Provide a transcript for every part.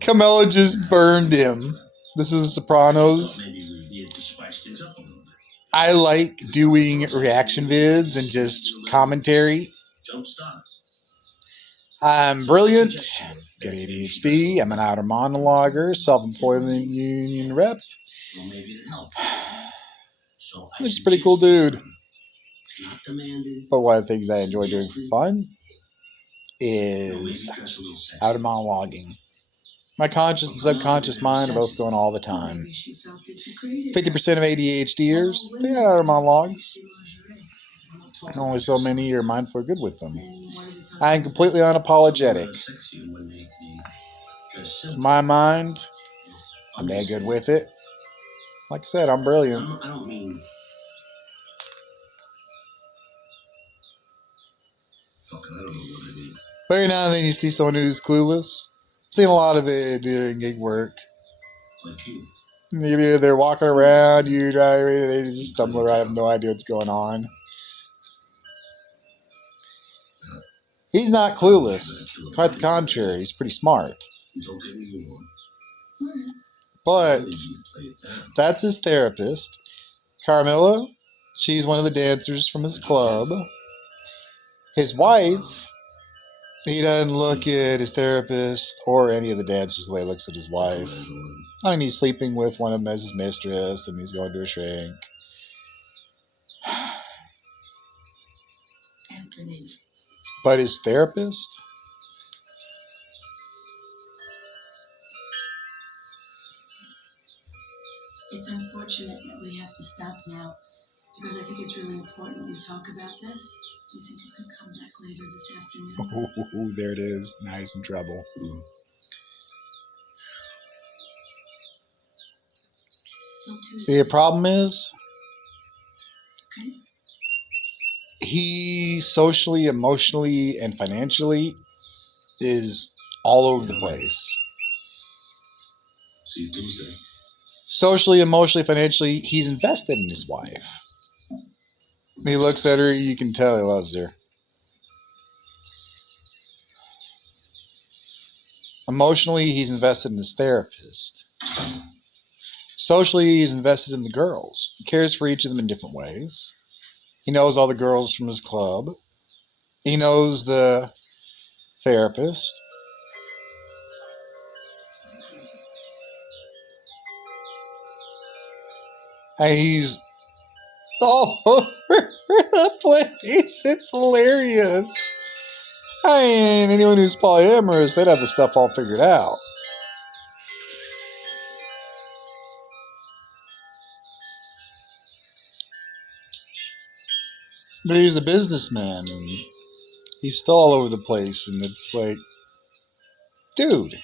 Carmela just burned him. This is The Sopranos. I like doing reaction vids and just commentary. I'm brilliant, get ADHD, I'm an outer monologuer, self-employment union rep. He's a pretty cool dude. But one of the things I enjoy doing for fun is outer monologuing. My conscious and subconscious mind are both going all the time. 50% of ADHDers, they have outer monologues. Only so many are mindful or good with them. I am completely unapologetic. To my mind, I'm that good with it. Like I said, I'm brilliant. But every now and then you see someone who's clueless. I've seen a lot of it during gig work. Maybe they're walking around, they just stumble around, have no idea what's going on. He's not clueless. Quite the contrary, he's pretty smart. But that's his therapist. Carmilla, she's one of the dancers from his club. His wife, he doesn't look at his therapist or any of the dancers the way he looks at his wife. I mean, he's sleeping with one of them as his mistress, and he's going to a shrink. But his therapist? It's unfortunate that we have to stop now, because I think it's really important we talk about this. You think you could come back later this afternoon? Oh, there it is. Now he's in trouble. See, the problem is, he socially, emotionally, and financially is all over the place. See you Tuesday. Socially, emotionally, financially, he's invested in his wife. He looks at her, you can tell he loves her. Emotionally, he's invested in his therapist. Socially, he's invested in the girls. He cares for each of them in different ways. He knows all the girls from his club. He knows the therapist. And he's all over the place. It's hilarious. I mean, anyone who's polyamorous, they'd have the stuff all figured out. But he's a businessman, and he's still all over the place, and it's like, dude,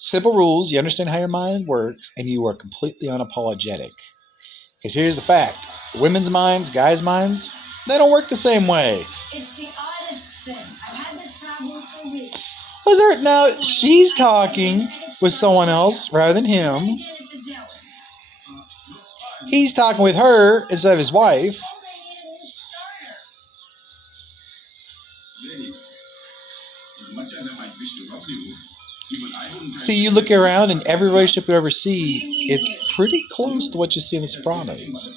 simple rules, you understand how your mind works, and you are completely unapologetic. Because here's the fact. Women's minds, guys' minds, they don't work the same way. It's the oddest thing. I've had this problem for weeks. Now, she's talking with someone else rather than him. He's talking with her instead of his wife. See, you look around and every relationship you ever see, it's pretty close to what you see in The Sopranos.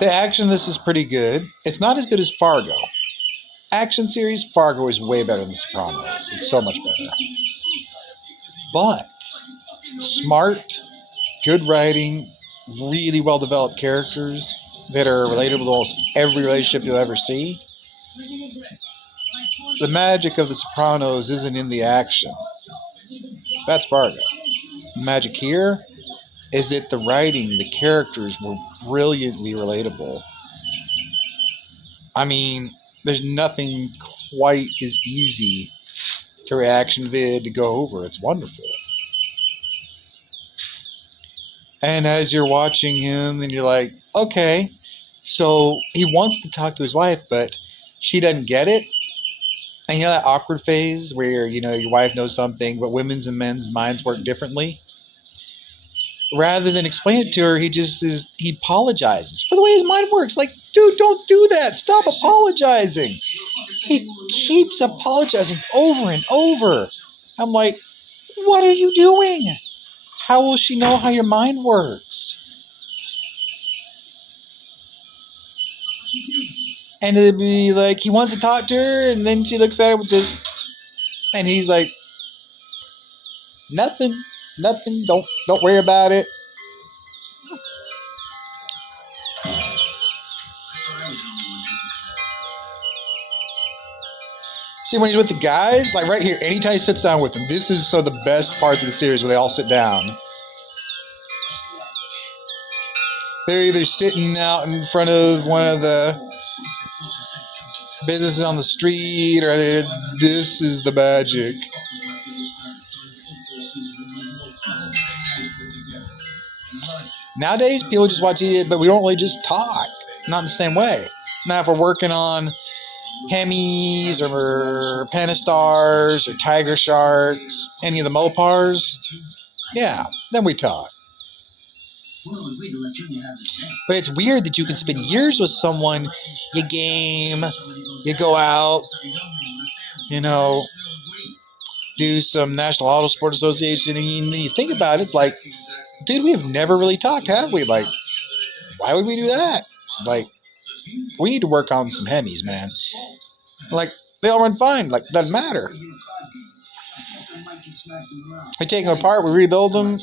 The action in this is pretty good. It's not as good as Fargo. Action series, Fargo is way better than The Sopranos. It's so much better. But smart, good writing, really well-developed characters that are relatable to almost every relationship you'll ever see. The magic of The Sopranos isn't in the action. That's Fargo. The magic here is that the writing, the characters were brilliantly relatable. I mean, there's nothing quite as easy to reaction vid to go over. It's wonderful. And as you're watching him, and you're like, okay, so he wants to talk to his wife, but she doesn't get it. And you know that awkward phase where, your wife knows something, but women's and men's minds work differently? Rather than explain it to her, he apologizes for the way his mind works. Like, dude, don't do that. Stop apologizing. He keeps apologizing over and over. I'm like, what are you doing? How will she know how your mind works? And it'd be like, he wants to talk to her, and then she looks at him with this, and he's like, nothing, don't worry about it. See, when he's with the guys, like right here, anytime he sits down with them, this is some of the best parts of the series where they all sit down. They're either sitting out in front of one of the businesses on the street, or this is the magic. Nowadays, people just watch it, but we don't really just talk. Not in the same way. Now, if we're working on Hemis or Penistars or Tiger Sharks, any of the Mopars, yeah, then we talk. But it's weird that you can spend years with someone, you game, you go out, you know, do some National Auto Sport Association, and you think about it, it's like, dude, we have never really talked, have we? Like, why would we do that? Like, we need to work on some Hemis, man. Like, they all run fine. Like, doesn't matter. We take them apart, we rebuild them.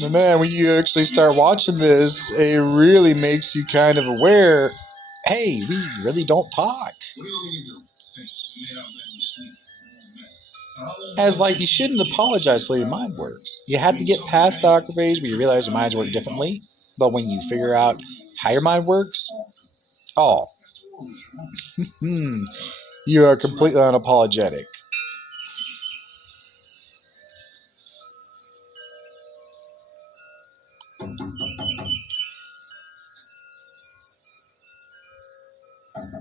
But man, when you actually start watching this, it really makes you kind of aware, hey, we really don't talk. As like, you shouldn't apologize for your mind works. You have to get past the awkward phase where you realize your minds work differently. But when you figure out how your mind works, oh, you are completely unapologetic.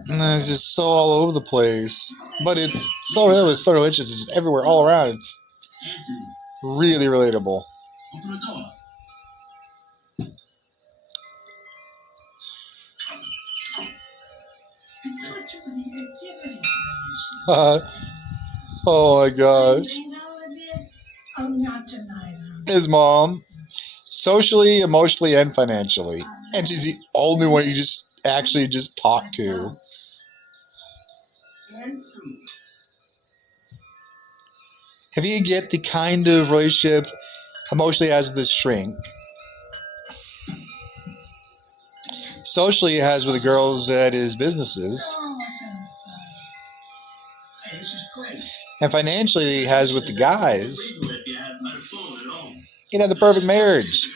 And it's just so all over the place. But it's so delicious. It's just everywhere, all around. It's really relatable. Oh my gosh. His mom. Socially, emotionally, and financially. And she's the only one you just actually just talk to. If you get the kind of relationship emotionally has with his shrink, socially it has with the girls at his businesses, and financially he has with the guys, he'd have the perfect marriage.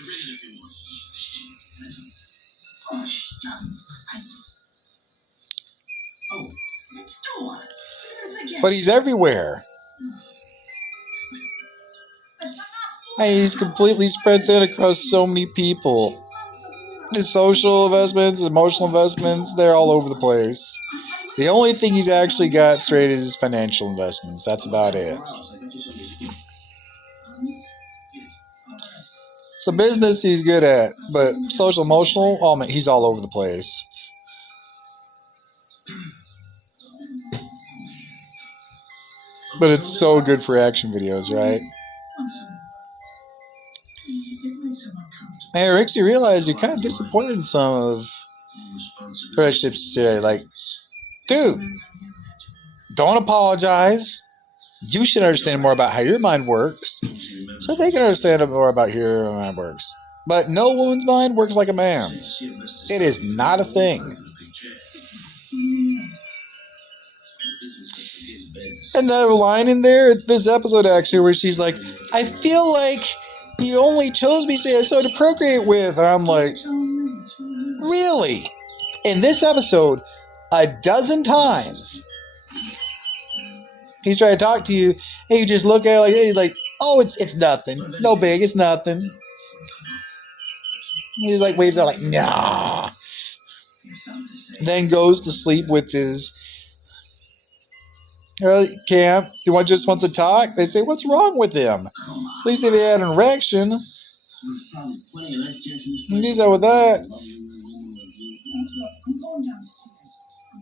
But he's everywhere. And he's completely spread thin across so many people. His social investments, emotional investments, they're all over the place. The only thing he's actually got straight is his financial investments. That's about it. So business he's good at, but social, emotional, oh man, he's all over the place. But it's so good for action videos, right? Hey, Rix, you realize you're kind of disappointed in some of the relationships today. Like, dude, don't apologize. You should understand more about how your mind works, so they can understand more about how your mind works. But no woman's mind works like a man's. It is not a thing. And the line in there, it's this episode actually, where she's like, I feel like he only chose me so he has someone to procreate with. And I'm like, really? In this episode, 12 times, he's trying to talk to you, and you just look at it like, oh, it's nothing. No big, it's nothing. He's like, waves out like, nah. Then goes to sleep with his camp. He just wants to talk. They say, what's wrong with him? At least if he had an erection. These are with that.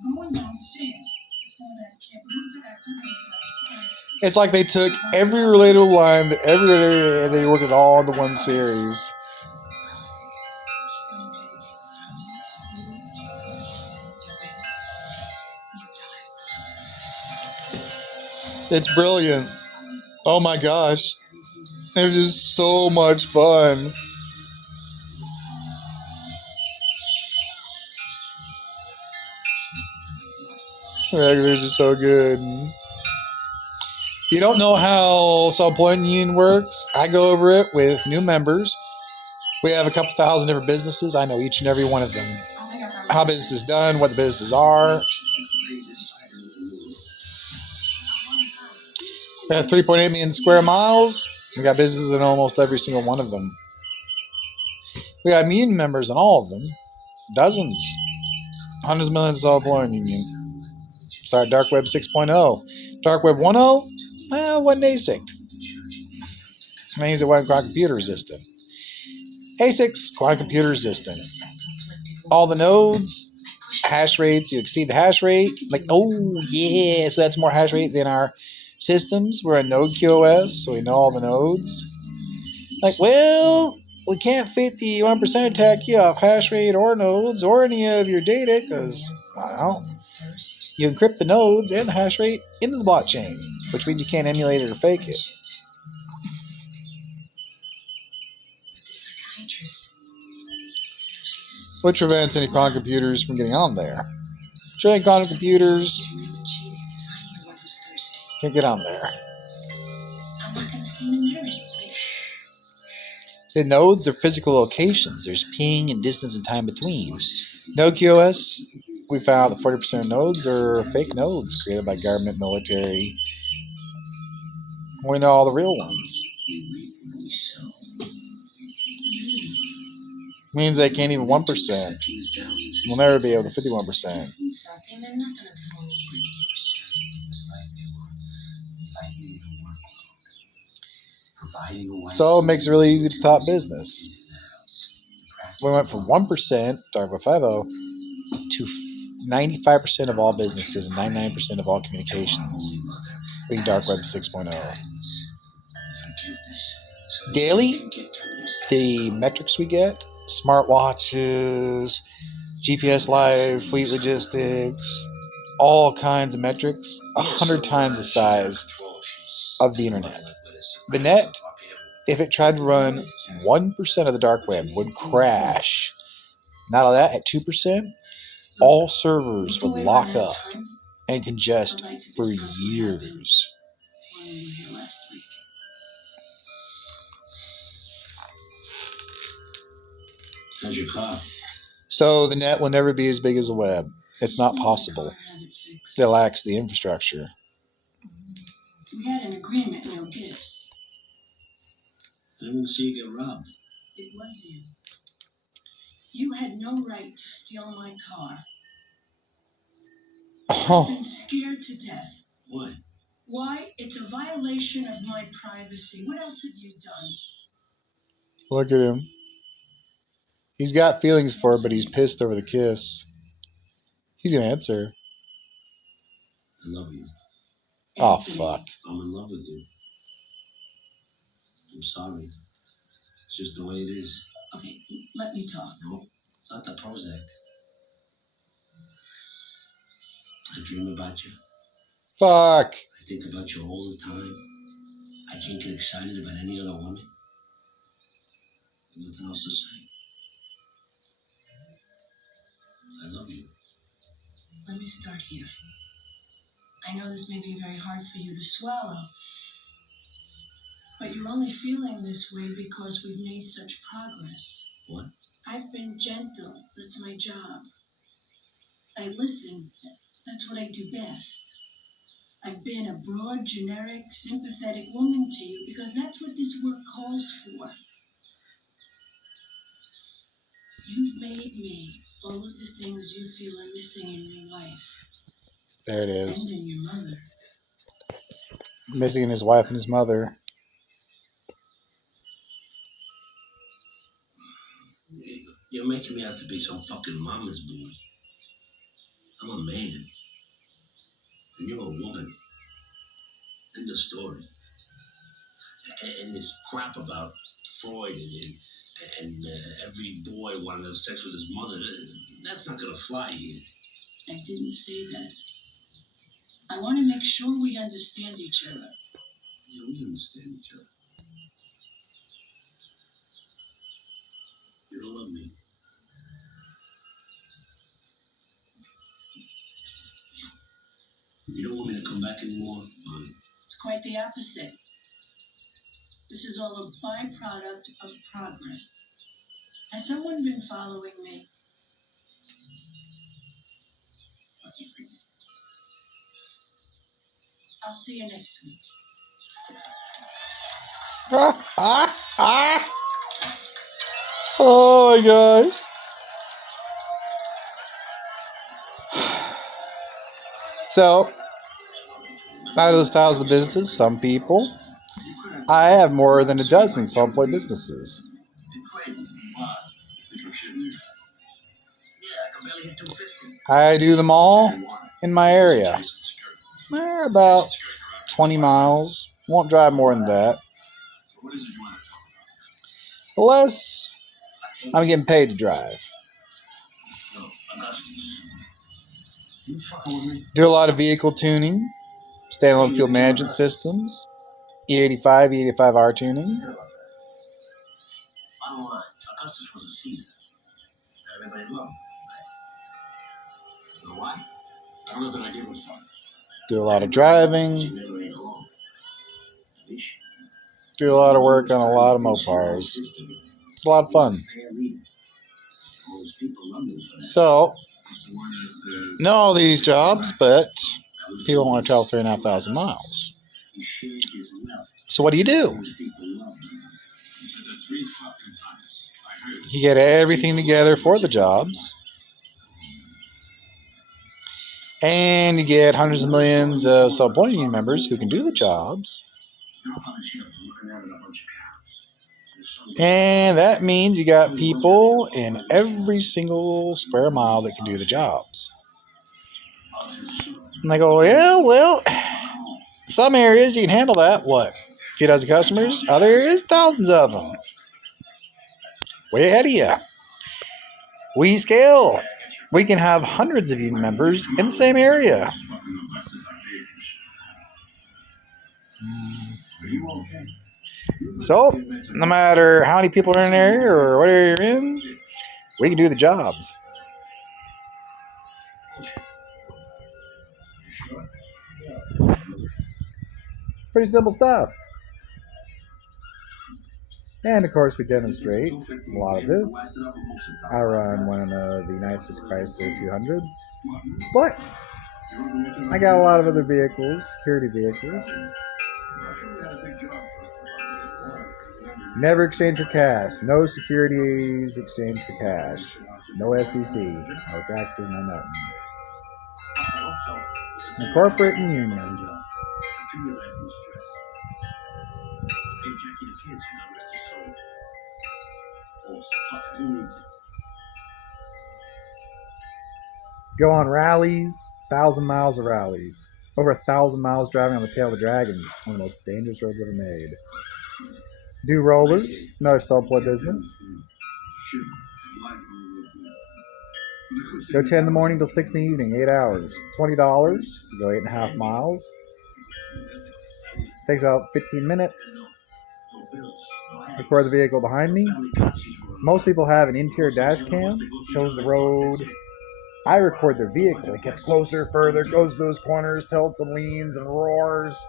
I'm going downstairs. Before that kid, It's like they took every relatable line that everybody and they worked it all into one series. It's brilliant. Oh my gosh. It was just so much fun. The actors are so good. If you don't know how self-employment union works, I go over it with new members. We have a couple thousand different businesses. I know each and every one of them. How business is done, what the businesses are. We have 3.8 million square miles. We got businesses in almost every single one of them. We got union members in all of them. Dozens. Hundreds of millions of self-employment union. Start Dark Web 6.0. Dark Web 1.0? Well, wasn't ASIC. It means it wasn't quantum computer resistant. ASICs, quantum computer resistant. All the nodes, hash rates, you exceed the hash rate. Like, oh, yeah, so that's more hash rate than our systems. We're a node QoS, so we know all the nodes. Like, well, we can't fit the 1% attack you off hash rate or nodes or any of your data because, well, you encrypt the nodes and the hash rate into the blockchain, which means you can't emulate it or fake it. Which prevents any quantum computers from getting on there. Trillion quantum computers can't get on there. The nodes are physical locations. There's ping and distance and time between. Node QoS, we found that 40% of nodes are fake nodes created by government, military. We know all the real ones. Means they can't even 1%. We'll never be able to 51%. So it makes it really easy to top business. We went from 1%, Dark Web 5.0, to 95% of all businesses and 99% of all communications being Dark Web 6.0. Daily, the metrics we get, smartwatches, GPS Live, fleet logistics, all kinds of metrics, 100 times the size of the internet. The net, if it tried to run 1% of the dark web, would crash. Not all that, at 2%, all servers would lock up and congest for years. So the net will never be as big as the web. It's not possible. It lacks the infrastructure. We had an agreement, no gifts. I didn't see you get robbed. It was you. You had no right to steal my car. Oh. I've been scared to death. Why? Why? It's a violation of my privacy. What else have you done? Look at him. He's got feelings for her, but he's pissed over the kiss. He's gonna answer. I love you. Oh, fuck. I'm in love with you. I'm sorry. It's just the way it is. Okay, let me talk. No, it's not the Prozac. I dream about you. Fuck. I think about you all the time. I can't get excited about any other woman. Nothing else to say. I love you. Let me start here. I know this may be very hard for you to swallow, but you're only feeling this way because we've made such progress. What? I've been gentle. That's my job. I listen. That's what I do best. I've been a broad, generic, sympathetic woman to you because that's what this work calls for. You've made me all of the things you feel are missing in your wife. There it is. And in your mother. Missing in his wife and his mother. You're making me out to be some fucking mama's boy. I'm a man, and you're a woman. End of story. And this crap about Freud and every boy wanting to have sex with his mother, that's not gonna fly here. I didn't say that. I want to make sure we understand each other. Yeah, we understand each other. You don't love me. You don't want me to come back anymore, Bonnie. It's quite the opposite. This is all a byproduct of progress. Has someone been following me? I'll see you next week. Oh my gosh. So, out of the styles of business, some people, I have more than a dozen self-employed businesses. I do them all in my area. They're about 20 miles. Won't drive more than that. Unless I'm getting paid to drive. Do a lot of vehicle tuning, standalone fuel management systems, E85, E85R tuning. Do a lot of driving. Do a lot of work on a lot of Mopars. It's a lot of fun. So, know all these jobs, but people want to travel 3,500 miles. So what do? You get everything together for the jobs, and you get hundreds of millions of self-employed union members who can do the jobs. And that means you got people in every single square mile that can do the jobs. And they go, yeah, well, some areas you can handle that. What? A few dozen customers? Other areas, thousands of them. Way ahead of you. We scale. We can have hundreds of union members in the same area. So, no matter how many people are in an area or what area you're in, we can do the jobs. Pretty simple stuff. And of course, we demonstrate a lot of this. I run one of the nicest Chrysler 200s, but I got a lot of other vehicles, security vehicles. Never exchange for cash. No securities exchange for cash. No SEC. No taxes, no nothing. No corporate and union. Go on rallies, 1,000 miles of rallies. Over 1,000 miles driving on the tail of the Dragon, one of the most dangerous roads ever made. Do rollers, another self-employed business. Go 10 in the morning till 6 in the evening, 8 hours. $20 to go 8.5 miles. Takes about 15 minutes. Record the vehicle behind me. Most people have an interior dash cam, shows the road. I record their vehicle. It gets closer, further, goes to those corners, tilts and leans and roars.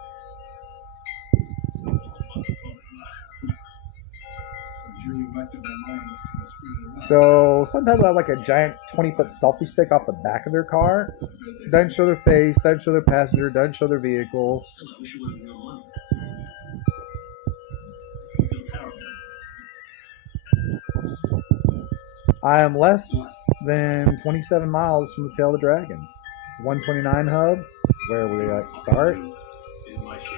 So sometimes I have like a giant 20-foot selfie stick off the back of their car. Doesn't show their face, doesn't show their passenger, doesn't show their vehicle. I am less than 27 miles from the tail of the Dragon. 129 hub, where we like to start. And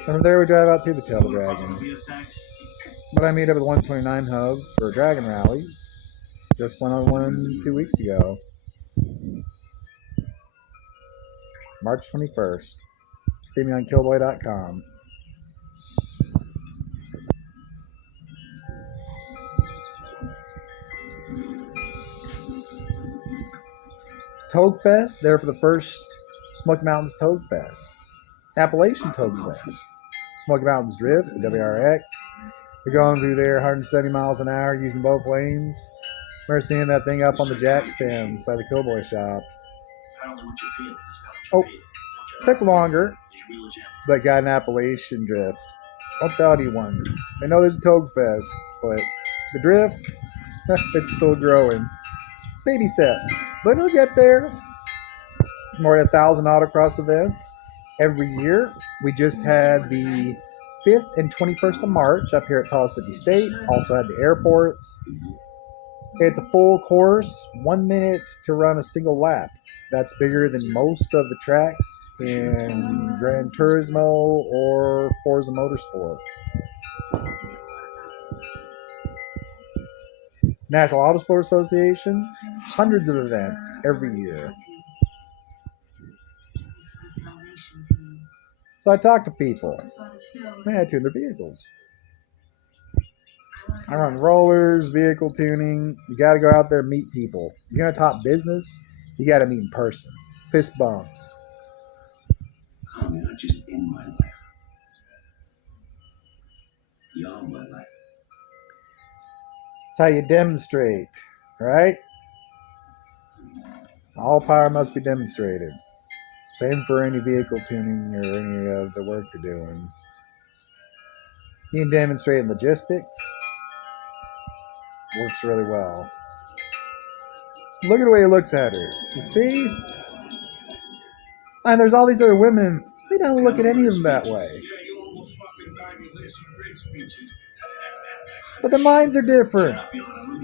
from there we drive out through the tail of the Dragon. But I meet up with 129 hub for Dragon rallies. Just went on one 2 weeks ago. March 21st. See me on killboy.com. Toad Fest, there for the first Smoky Mountains Toad Fest. Appalachian Toad Fest. Smoky Mountains Drift, the WRX. We're going through there 170 miles an hour using both lanes. We're seeing that thing up on the jack stands by the Killboy shop. Oh, took longer, but got an Appalachian Drift. Don't tell anyone. I know there's a Toad Fest, but the drift, it's still growing. Baby steps, but it'll get there. More than 1,000 autocross events every year. We just had the 5th and 21st of March up here at Palisade State. Also had the airports. It's a full course, 1 minute to run a single lap. That's bigger than most of the tracks in Gran Turismo or Forza Motorsport. National Autosport Association, hundreds of events every year. So I talk to people. I tune their vehicles. I run rollers, vehicle tuning. You got to go out there and meet people. You're going to talk business, you got to meet in person. Fist bumps. I'm not just in my life. You're my life. That's how you demonstrate, right? All power must be demonstrated. Same for any vehicle tuning or any of the work you're doing. You can demonstrate in logistics. Works really well. Look at the way he looks at her. You see? And there's all these other women. They don't look at any of them that way. But their minds are different.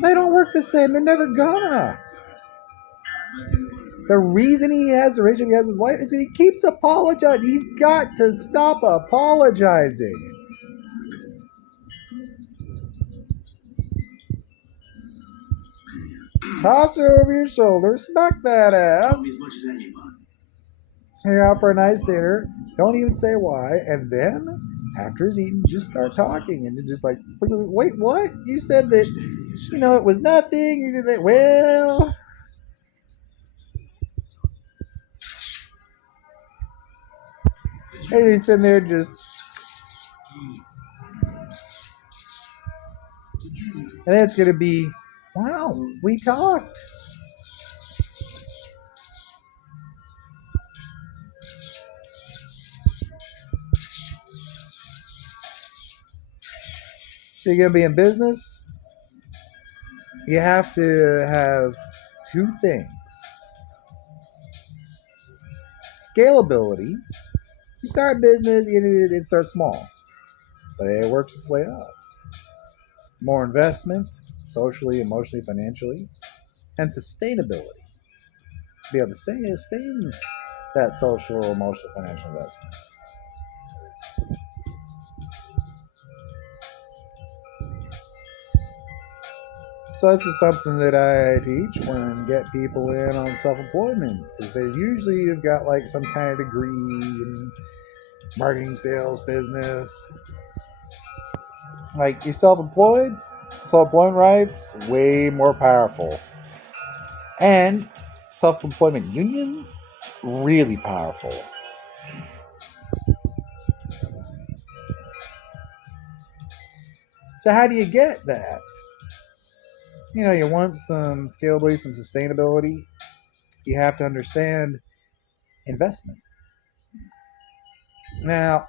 They don't work the same. They're never gonna. The reason he has the relationship he has with his wife is that he keeps apologizing. He's got to stop apologizing. Toss her over your shoulder. Smack that ass. Hang out for a nice dinner. Don't even say why. And then, after he's eaten, just start talking. And just like, wait, what? You said that, it was nothing. You said that, well... And he's sitting there just... And then it's going to be, wow, we talked. So you're going to be in business, you have to have two things. Scalability. You start a business, it starts small, but it works its way up. More investment, socially, emotionally, financially, and sustainability. Be able to sustain that social, emotional, financial investment. So this is something that I teach when get people in on self-employment, because they usually have got like some kind of degree in marketing, sales, business. Like you're self-employed, self-employment rights, way more powerful. And self-employment union, really powerful. So how do you get that? You want some scalability, some sustainability. You have to understand investment. Now,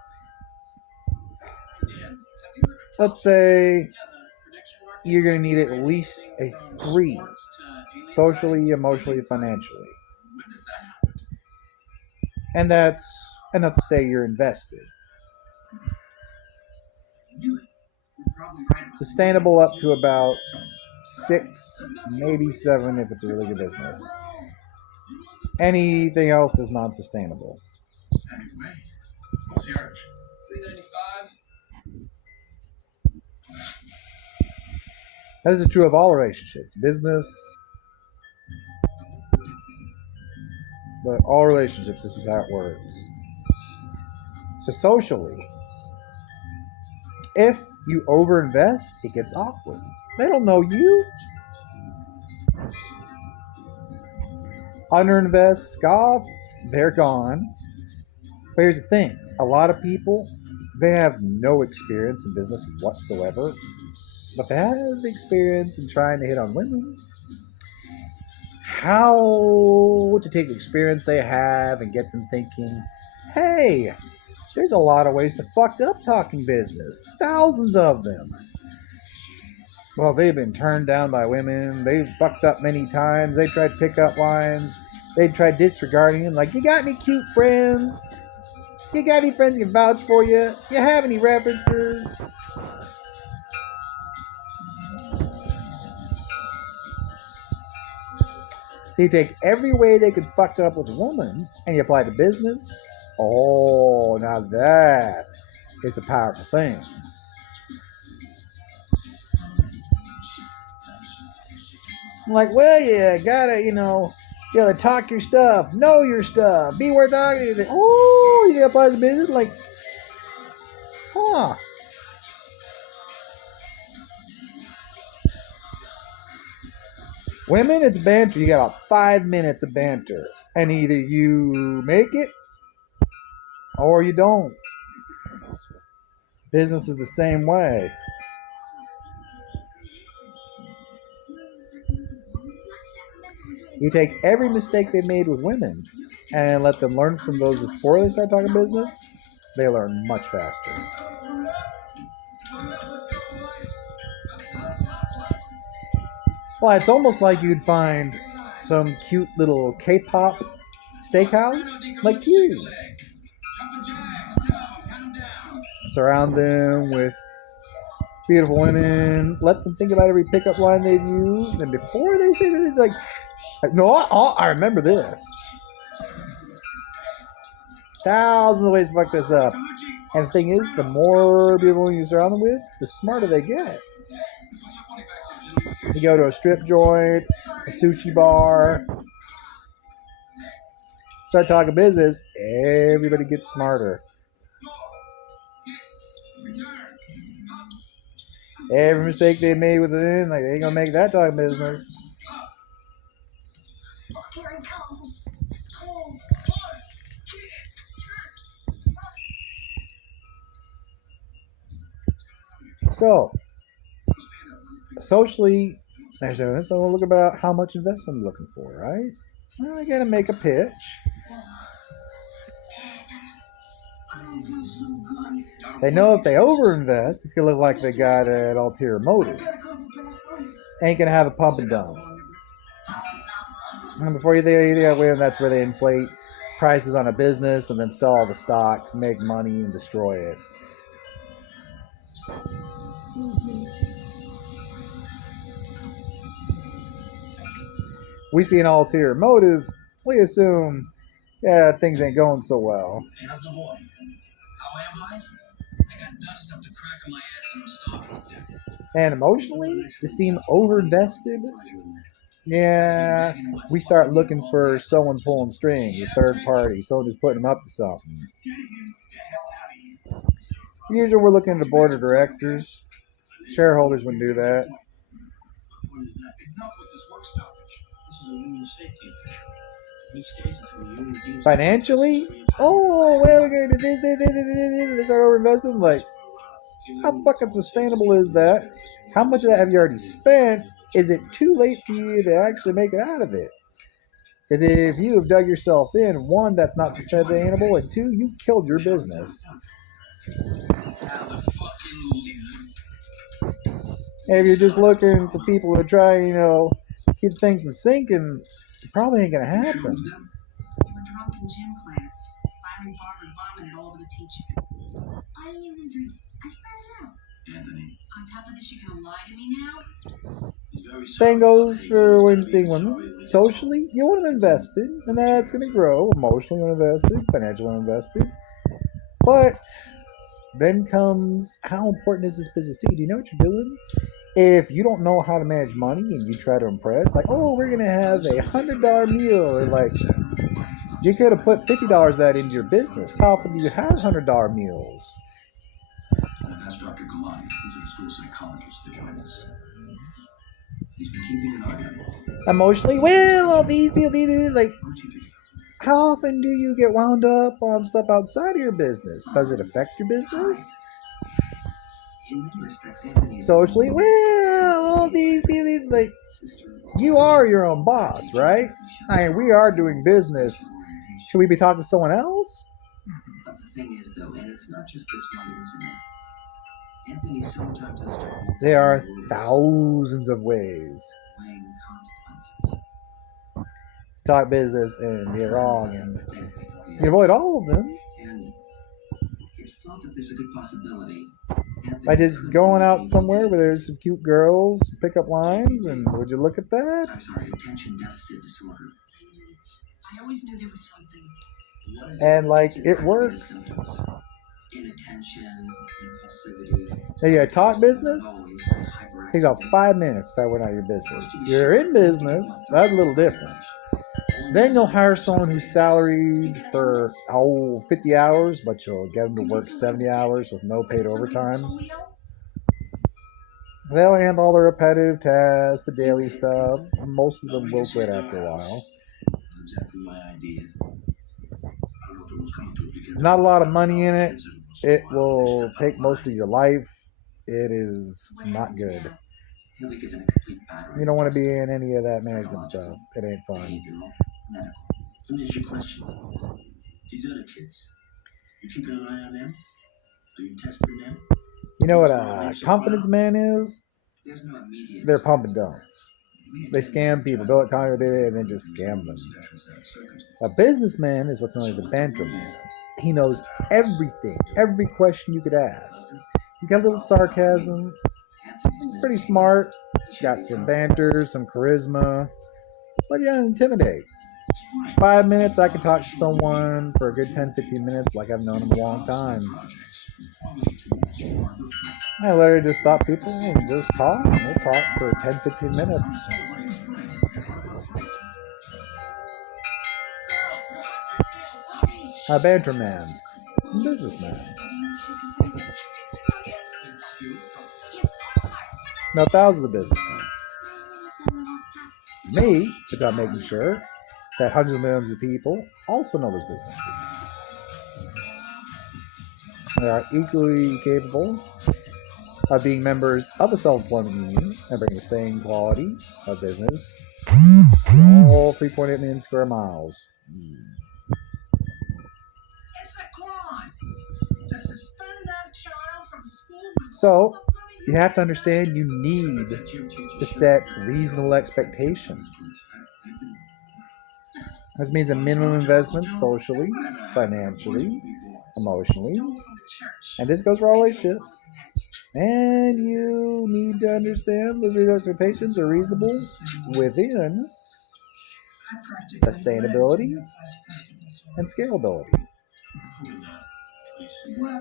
let's say you're going to need at least a 3, socially, emotionally, financially. And that's enough to say you're invested. Sustainable up to about 6, maybe 7 if it's a really good business. Anything else is non-sustainable. This is true of all relationships, business, but all relationships, this is how it works. So socially, if you overinvest, it gets awkward. They don't know you. Underinvest, scoff, they're gone. But here's the thing. A lot of people, they have no experience in business whatsoever, but they have experience in trying to hit on women. How to take the experience they have and get them thinking, hey, there's a lot of ways to fuck up talking business. Thousands of them. Well, they've been turned down by women. They've fucked up many times. They tried pickup lines. They tried disregarding them. Like, you got any cute friends? You got any friends who can vouch for you? You have any references? So you take every way they could fuck up with a woman and you apply it to business. Oh, now that is a powerful thing. I'm like, well, yeah, gotta, you gotta talk your stuff, know your stuff, be worth talking. Oh, you gotta apply to business? Like, huh. Women, it's banter. You got about 5 minutes of banter. And either you make it or you don't. Business is the same way. You take every mistake they made with women and let them learn from those before they start talking business, they learn much faster. Well, it's almost like you'd find some cute little K-pop steakhouse like Q's. Surround them with beautiful women. Let them think about every pickup line they've used, and before they say that, like, no, I remember this. Thousands of ways to fuck this up. And the thing is, the more people you surround them with, the smarter they get. You go to a strip joint, a sushi bar, start talking business, everybody gets smarter. Every mistake they made with it, like, they ain't gonna make that talking business. Here it comes. So, socially, there's this. We'll look about how much investment you're looking for, right? Well, you gotta make a pitch. They know if they overinvest, it's gonna look like they got an ulterior motive. Ain't gonna have a pump and dump. And before you think that way, that's where they inflate prices on a business and then sell all the stocks, make money, and destroy it. We see an ulterior motive, we assume, yeah, things ain't going so well. Hey, how's the boy? How am I? I got dust up the crack of my ass and I'm starving to death. And emotionally, to seem overinvested, yeah, we start looking for someone pulling string, a third party, someone who's putting them up to something. Usually we're looking at the board of directors. Shareholders wouldn't do that. Financially? Oh, well, we're going to do this. They start overinvesting. Like, how fucking sustainable is that? How much of that have you already spent? Is it too late for you to actually make it out of it? Because if you have dug yourself in, one, that's not sustainable, and two, you killed your business. And if you're just looking for people to try, keep the thing from sinking, it probably ain't gonna happen. You were drunk in gym class. Finally, Barbara vomited all over the teacher. I didn't even drink. I spat it out. Anthony. On top of this, you're gonna lie to me now? Same goes for when seeing women. Socially, you want to invest in, and that's gonna grow. Emotionally, you want to invest in. Financially, you want to invest in. But then comes, how important is this business to you? Do you know what you're doing? If you don't know how to manage money and you try to impress, like, oh, we're gonna have $100 meal, and like you could have put $50 of that into your business. How often do you have $100 meals? I've asked Dr. Galati, he's a school psychologist, to join us. He's been keeping an eye on it. Emotionally, well, all these people, like, how often do you get wound up on stuff outside of your business? Does it affect your business? Socially, well, all these people, like, you are your own boss, right? I mean, we are doing business. Should we be talking to someone else? But the thing is, though, and it's not just this one incident. Anthony sometimes has trouble. There are thousands of ways weighing consequences. Talk business and you're wrong, and you avoid all of them. And it's thought that there's a good possibility by just going out somewhere where there's some cute girls, pick up lines, and would you look at that? I'm sorry, attention deficit disorder. I always knew there was something. And like it works. Inattention, impulsivity. Hey, yeah, talk business takes about 5 minutes that went out of your business. You're in business, that's a little different. Then you'll hire someone who's salaried for 50 hours, but you'll get them to work 70 hours with no paid overtime. They'll handle all the repetitive tasks, the daily stuff. Most of them will quit after a while. Exactly my idea. There's not a lot of money in it. It will take most of your life. It is not good. You don't want to be in any of that management stuff. It ain't fun. Let me ask you a question. These other kids, you keeping an eye on them? Are you testing them? You know what a confidence man is? They're pump and dumps. They scam people, build a contract, and then just scam them. A businessman is what's known as a banter man. He knows everything, every question you could ask. He's got a little sarcasm. He's pretty smart. Got some banter, some charisma, but he doesn't intimidate. 5 minutes, I can talk to someone for a good 10-15 minutes like I've known them a long time. I literally just stop people and just talk. We'll talk for 10-15 minutes. A banter man. Businessman. Now thousands of businesses. Me, it's about making sure that hundreds of millions of people also know those businesses. They are equally capable of being members of a self-employment union and bring the same quality of business to all 3.8 million square miles. It's a crime to suspend that child from school. So, you have to understand you need to set reasonable expectations. This means a minimum investment socially, financially, emotionally, and this goes for all relationships. And you need to understand those expectations are reasonable within sustainability and scalability.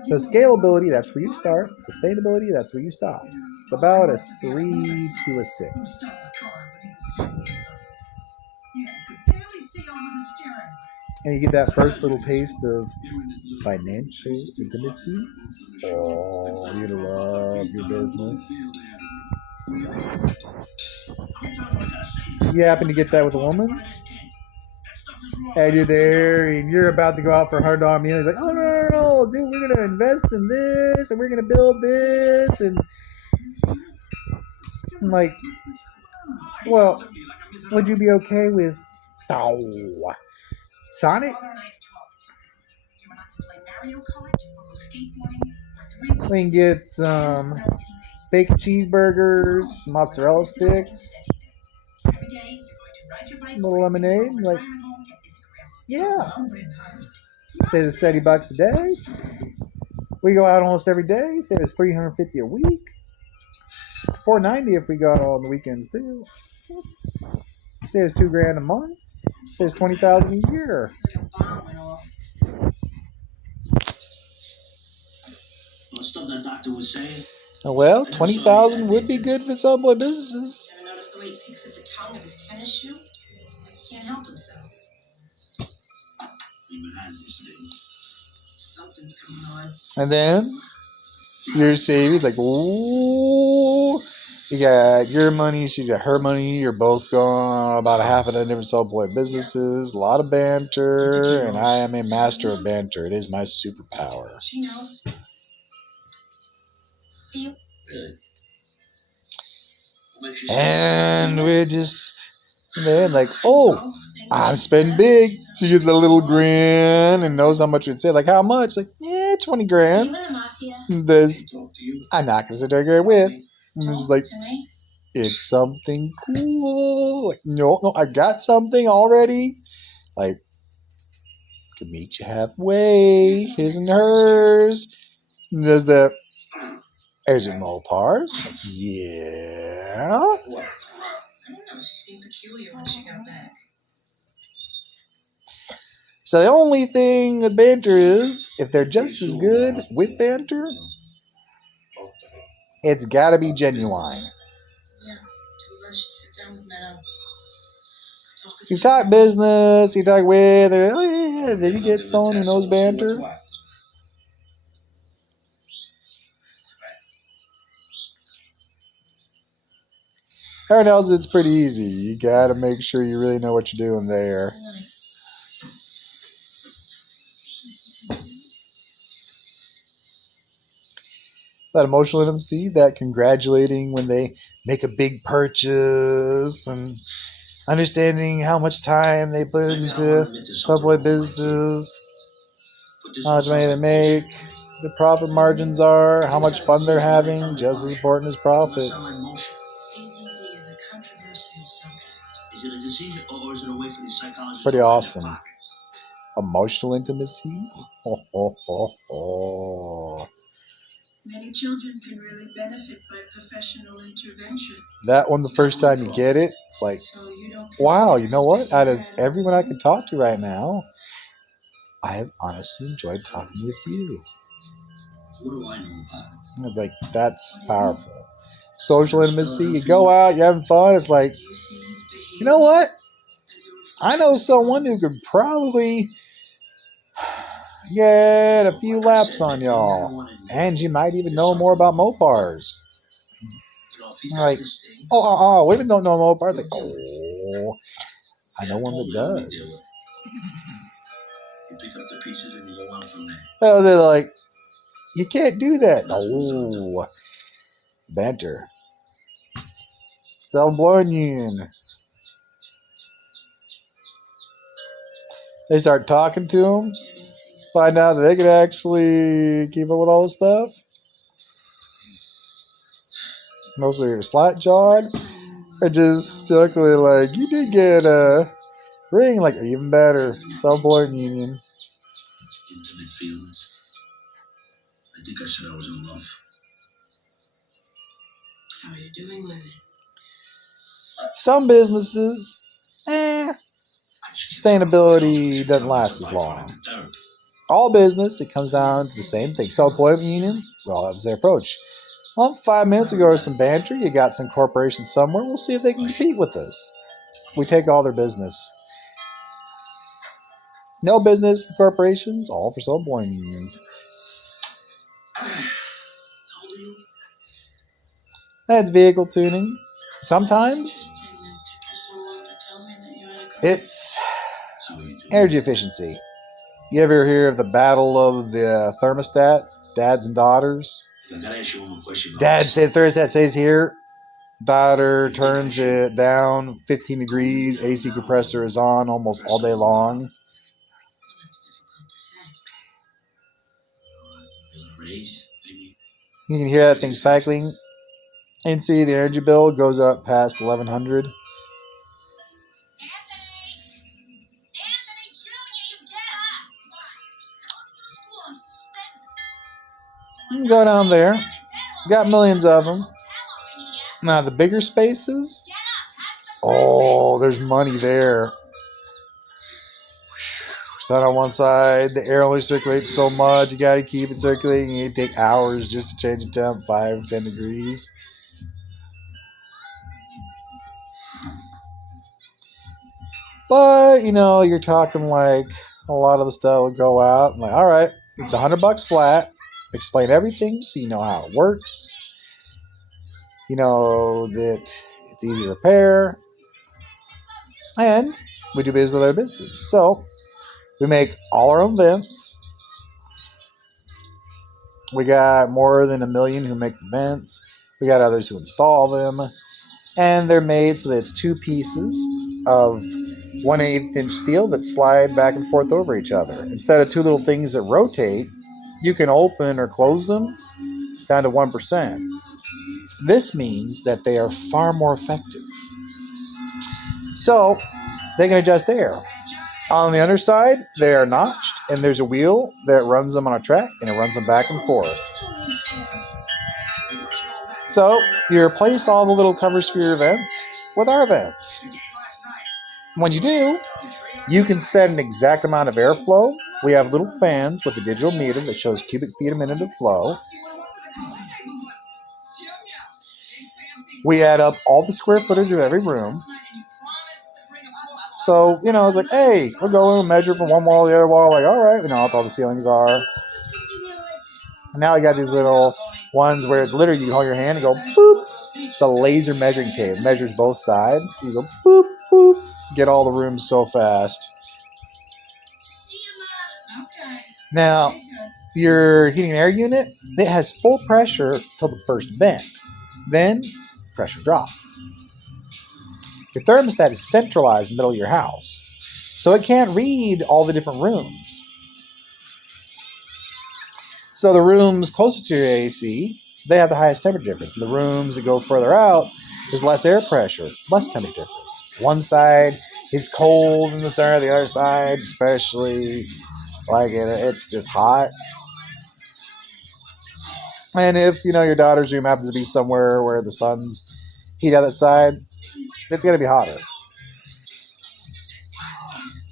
So scalability, that's where you start. Sustainability, that's where you stop. About a 3 to a 6. And you get that first little taste of financial intimacy. Oh, you love your business. You happen to get that with a woman, and you're there, and you're about to go out for $100 meal. He's like, oh, no, dude, we're going to invest in this, and we're going to build this, and I'm like, well, would you be okay with Sonic? We can get some bacon cheeseburgers, mozzarella sticks, a little lemonade. Like, yeah. Save us $70 a day. We go out almost every day. Save us $350 a week. $490 if we go out on the weekends too. Save us $2,000 a month. Save us $20,000 a year. The stuff that doctor was saying, Well, 20,000 would be good for Subway businesses. Ever notice the way he picks at the tongue of his tennis shoe? Like he can't help himself. Even has these days. Something's going on. And then your savings, like, ooh, you got your money, she's got her money. You're both going about a half a dozen different Subway businesses. A lot of banter, and I am a master of banter. It is my superpower. She knows. Really? And we're just there, like, oh, I'm spending big. She gets a little grin and knows how much we'd say. Like, how much? Like, yeah, 20 grand. There's, I'm not going to sit there and agree with. And it's like, it's something cool. Like, no, I got something already. Like, could meet you halfway, his and hers. And there's the, there's your Mopar. Yeah. I don't know. She seemed peculiar when she got back. So the only thing with banter is, if they're just as good with banter, it's got to be genuine. Yeah. Too much. Sit down with Meadow. You talk business, you talk with, oh yeah, then you get someone who knows banter. Everyone else, it's pretty easy. You got to make sure you really know what you're doing there. That emotional intimacy, that congratulating when they make a big purchase, and understanding how much time they put into Subway businesses, how much money they make, the profit margins are, how much fun they're having, just as important as profit. ADD is a controversial subject. Is it a disease or is it a way for these psychologists? It's pretty awesome. Emotional intimacy. Oh, oh, oh, oh. Many children can really benefit by professional intervention. That one, the first time you get it, it's like, wow, you know what? Out of everyone I can talk to right now, I have honestly enjoyed talking with you. What do I know about it? Like, that's powerful. Social intimacy, you go out, you're having fun, it's like, you know what? I know someone who could probably get a few laps on y'all. And you might even know more about Mopars. Like, women don't know Mopars. Like, oh, I know one that does. You pick up the pieces and you go on from there. So they're like, you can't do that. Oh, Banter. Self-blowing union. They start talking to him, find out that they can actually keep up with all this stuff. Mostly you're slack jawed. Or just jokingly like, you did get a ring, like, even better. Self-blowing union. Intimate feelings. I think I said I was in love. How are you doing with it? Some businesses, sustainability doesn't last as long. All business, it comes down to the same thing. Self-employment union, well, that's their approach. Well, 5 minutes ago, or some banter. You got some corporations somewhere. We'll see if they can compete with us. We take all their business. No business for corporations, all for self-employment unions. That's vehicle tuning. Sometimes it's energy efficiency. You ever hear of the battle of the thermostats, dads and daughters? Dad said thermostat stays here. Daughter turns it down 15 degrees. AC compressor is on almost all day long. You can hear that thing cycling and see the energy bill goes up past 1100. You can go down there. Got millions of them. Now the bigger spaces, oh, there's money there. Sun on one side, the air only circulates so much. You got to keep it circulating. It take hours just to change the temp, 5, 10 degrees. But, you're talking like a lot of the stuff will go out. I'm like, all right, it's $100 flat. Explain everything so you know how it works. You know that it's easy to repair. And we do business with other businesses. So we make all our own vents. We got more than 1 million who make the vents. We got others who install them. And they're made so that it's 2 pieces of 1/8 inch steel that slide back and forth over each other. Instead of 2 little things that rotate, you can open or close them down to 1%. This means that they are far more effective. So they can adjust air. On the underside, they are notched, and there's a wheel that runs them on a track, and it runs them back and forth. So you replace all the little covers for your vents with our vents. When you do, you can set an exact amount of airflow. We have little fans with a digital meter that shows cubic feet a minute of flow. We add up all the square footage of every room. So, it's like, hey, we'll go and measure from one wall to the other wall. Like, all right, we know how tall the ceilings are. And now we got these little ones where it's literally you can hold your hand and go, boop. It's a laser measuring tape. It measures both sides. You go, boop, boop. Get all the rooms so fast. Now, your heating and air unit, it has full pressure till the first vent. Then, pressure drop. Your thermostat is centralized in the middle of your house, so it can't read all the different rooms. So the rooms closest to your AC, they have the highest temperature difference. The rooms that go further out, there's less air pressure, less temperature difference. One side is cold in the center, the other side, especially like it's just hot. And if your daughter's room happens to be somewhere where the sun's heat on that side, it's going to be hotter.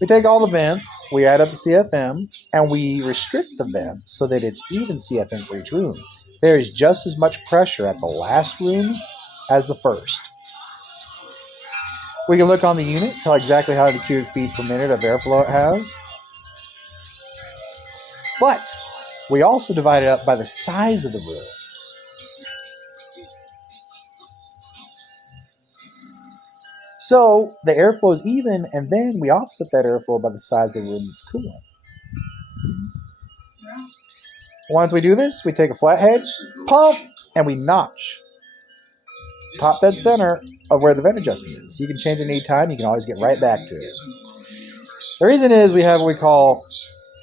We take all the vents, we add up the CFM, and we restrict the vents so that it's even CFM for each room. There is just as much pressure at the last room as the first. We can look on the unit, tell exactly how many cubic feet per minute of airflow it has. But we also divide it up by the size of the rooms. So the airflow is even, and then we offset that airflow by the size of the rooms it's cooling. Once we do this, we take a flathead, pump, and we notch top dead center of where the vent adjustment is. You can change it any time. You can always get right back to it. The reason is we have what we call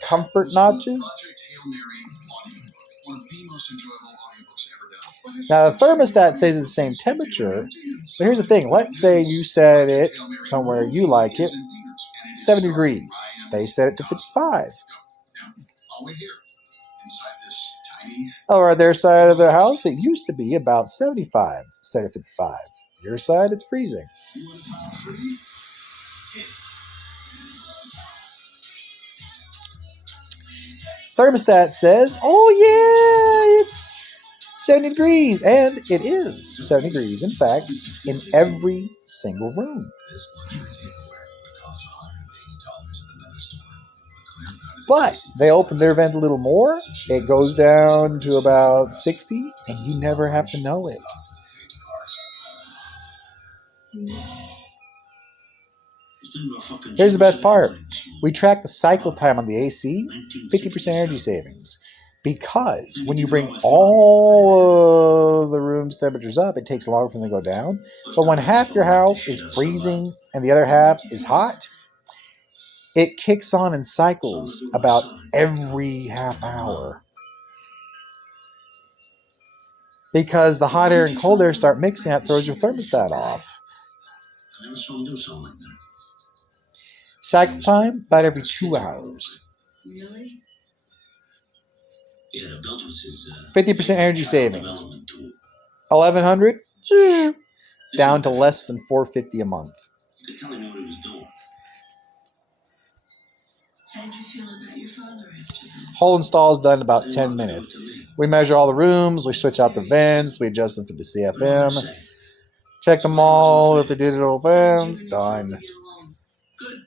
comfort notches. Now, the thermostat stays at the same temperature, but here's the thing. Let's say you set it somewhere you like it, 70 degrees. They set it to 55. Or their side of the house, it used to be about 75 instead of 55. Your side, it's freezing. Thermostat says, oh yeah, it's 70 degrees. And it is 70 degrees, in fact, in every single room. But they open their vent a little more. It goes down to about 60, and you never have to know it. Here's the best part. We track the cycle time on the AC, 50% energy savings. Because when you bring all of the room's temperatures up, it takes longer for them to go down. But when half your house is freezing and the other half is hot, it kicks on in cycles about every half hour. Because the hot air and cold air start mixing, that throws your thermostat off. Cycle time, about every 2 hours. Really? 50% energy savings. 1,100 down to less than $450 a month. How did you feel about your father after that? Whole install is done in about 10 minutes. We measure all the rooms, we switch out the vents, we adjust them for the CFM, check them all with the digital vents, done. Good. Was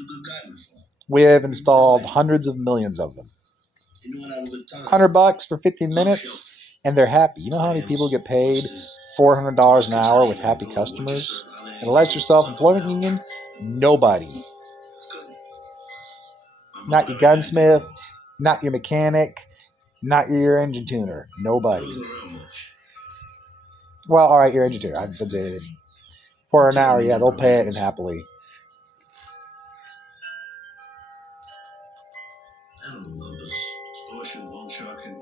a good guy before. We have installed hundreds of millions of them. You know what? Have a good time. $100 for 15 minutes, and they're happy. You know how many people get paid $400 an hour with happy customers? Unless you're self-employment union, nobody. Not your gunsmith, not your mechanic, not your engine tuner. Nobody. Well, all right, your engine tuner. I didn't say anything. For an hour, yeah, they'll pay it and happily. I don't know numbers. Extortion, loan sharking.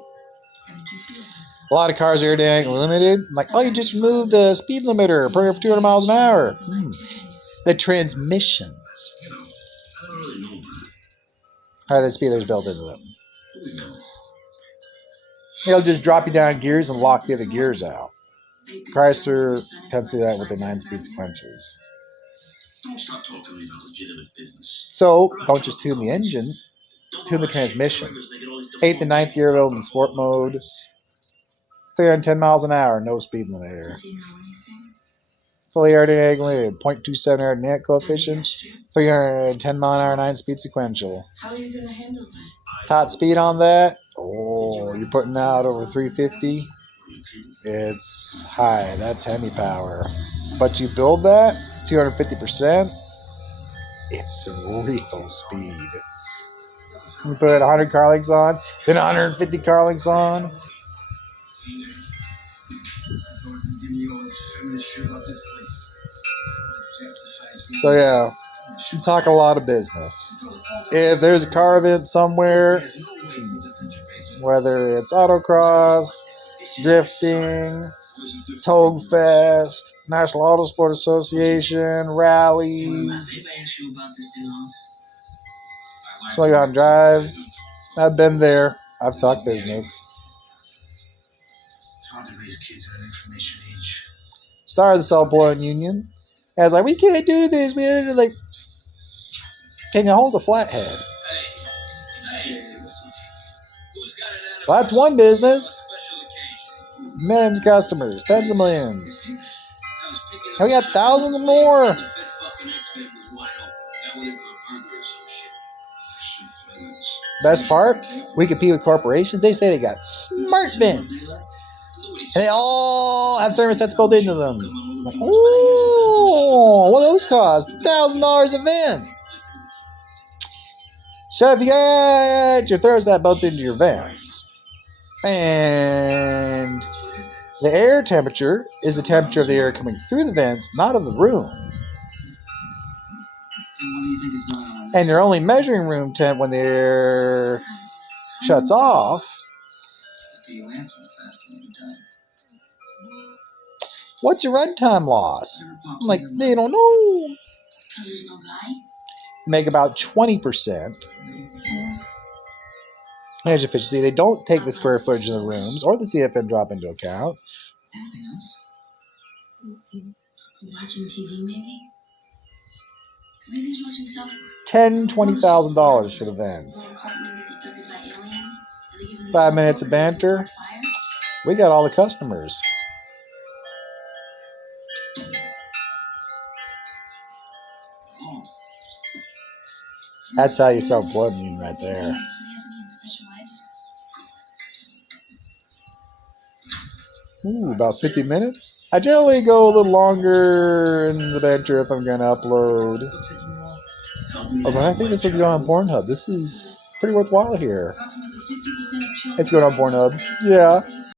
How did you feel? A lot of cars are aerodynamically limited. Like, oh, you just removed the speed limiter, put it for 200 miles an hour. The transmissions. You know, I don't really know about it. How are the speeders built into them? Who knows? They'll just drop you down gears and lock the other gears out. Chrysler tends to do that with their 9-speed sequentials. Don't start talking to me about legitimate business. So, don't just tune the engine, tune the transmission. 8th and 9th gear available in sport mode. 310 miles an hour, no speed limiter. Did you know anything? Fully aerodynamic, 0.27 aerodynamic coefficient. 310 mile an hour 9-speed sequential. How are you going to handle that? Top speed on that? Oh, you're putting out over 350. It's high. That's Hemi power. But you build that 250%. It's some real speed. You put 100 car links on, then 150 car links on. So yeah, you talk a lot of business. If there's a car event somewhere, whether it's autocross, drifting, Togue Fest, National Auto Sport Association, rallies, swing on drives, I've been there. I've talked business. It's hard to raise kids at an information age. Started the self-employment union. I was like, we can't do this. We had to, like, can you hold a flathead? Well, that's one business. Millions of customers, tens of millions. And we got thousands more. Best part, we compete with corporations. They say they got smart vents. And they all have thermostats built into them. Like, oh, what do those cost? $1,000 a vent. So if you got your thermostat built into your vents, and the air temperature is the temperature of the air coming through the vents, not of the room. And you're only measuring room temp when the air shuts off. What's your runtime loss? I'm like, they don't know. Make about 20%. Energy efficiency. They don't take the square footage of the rooms or the CFM drop into account. Watching TV, maybe? Maybe he's watching software. $20,000 for the vents. 5 minutes of banter. We got all the customers. That's how you sell blood mean right there. Ooh, about 50 minutes? I generally go a little longer in the banter if I'm going to upload. Oh, but I think this one's going on Pornhub. This is pretty worthwhile here. It's going on Pornhub. Yeah.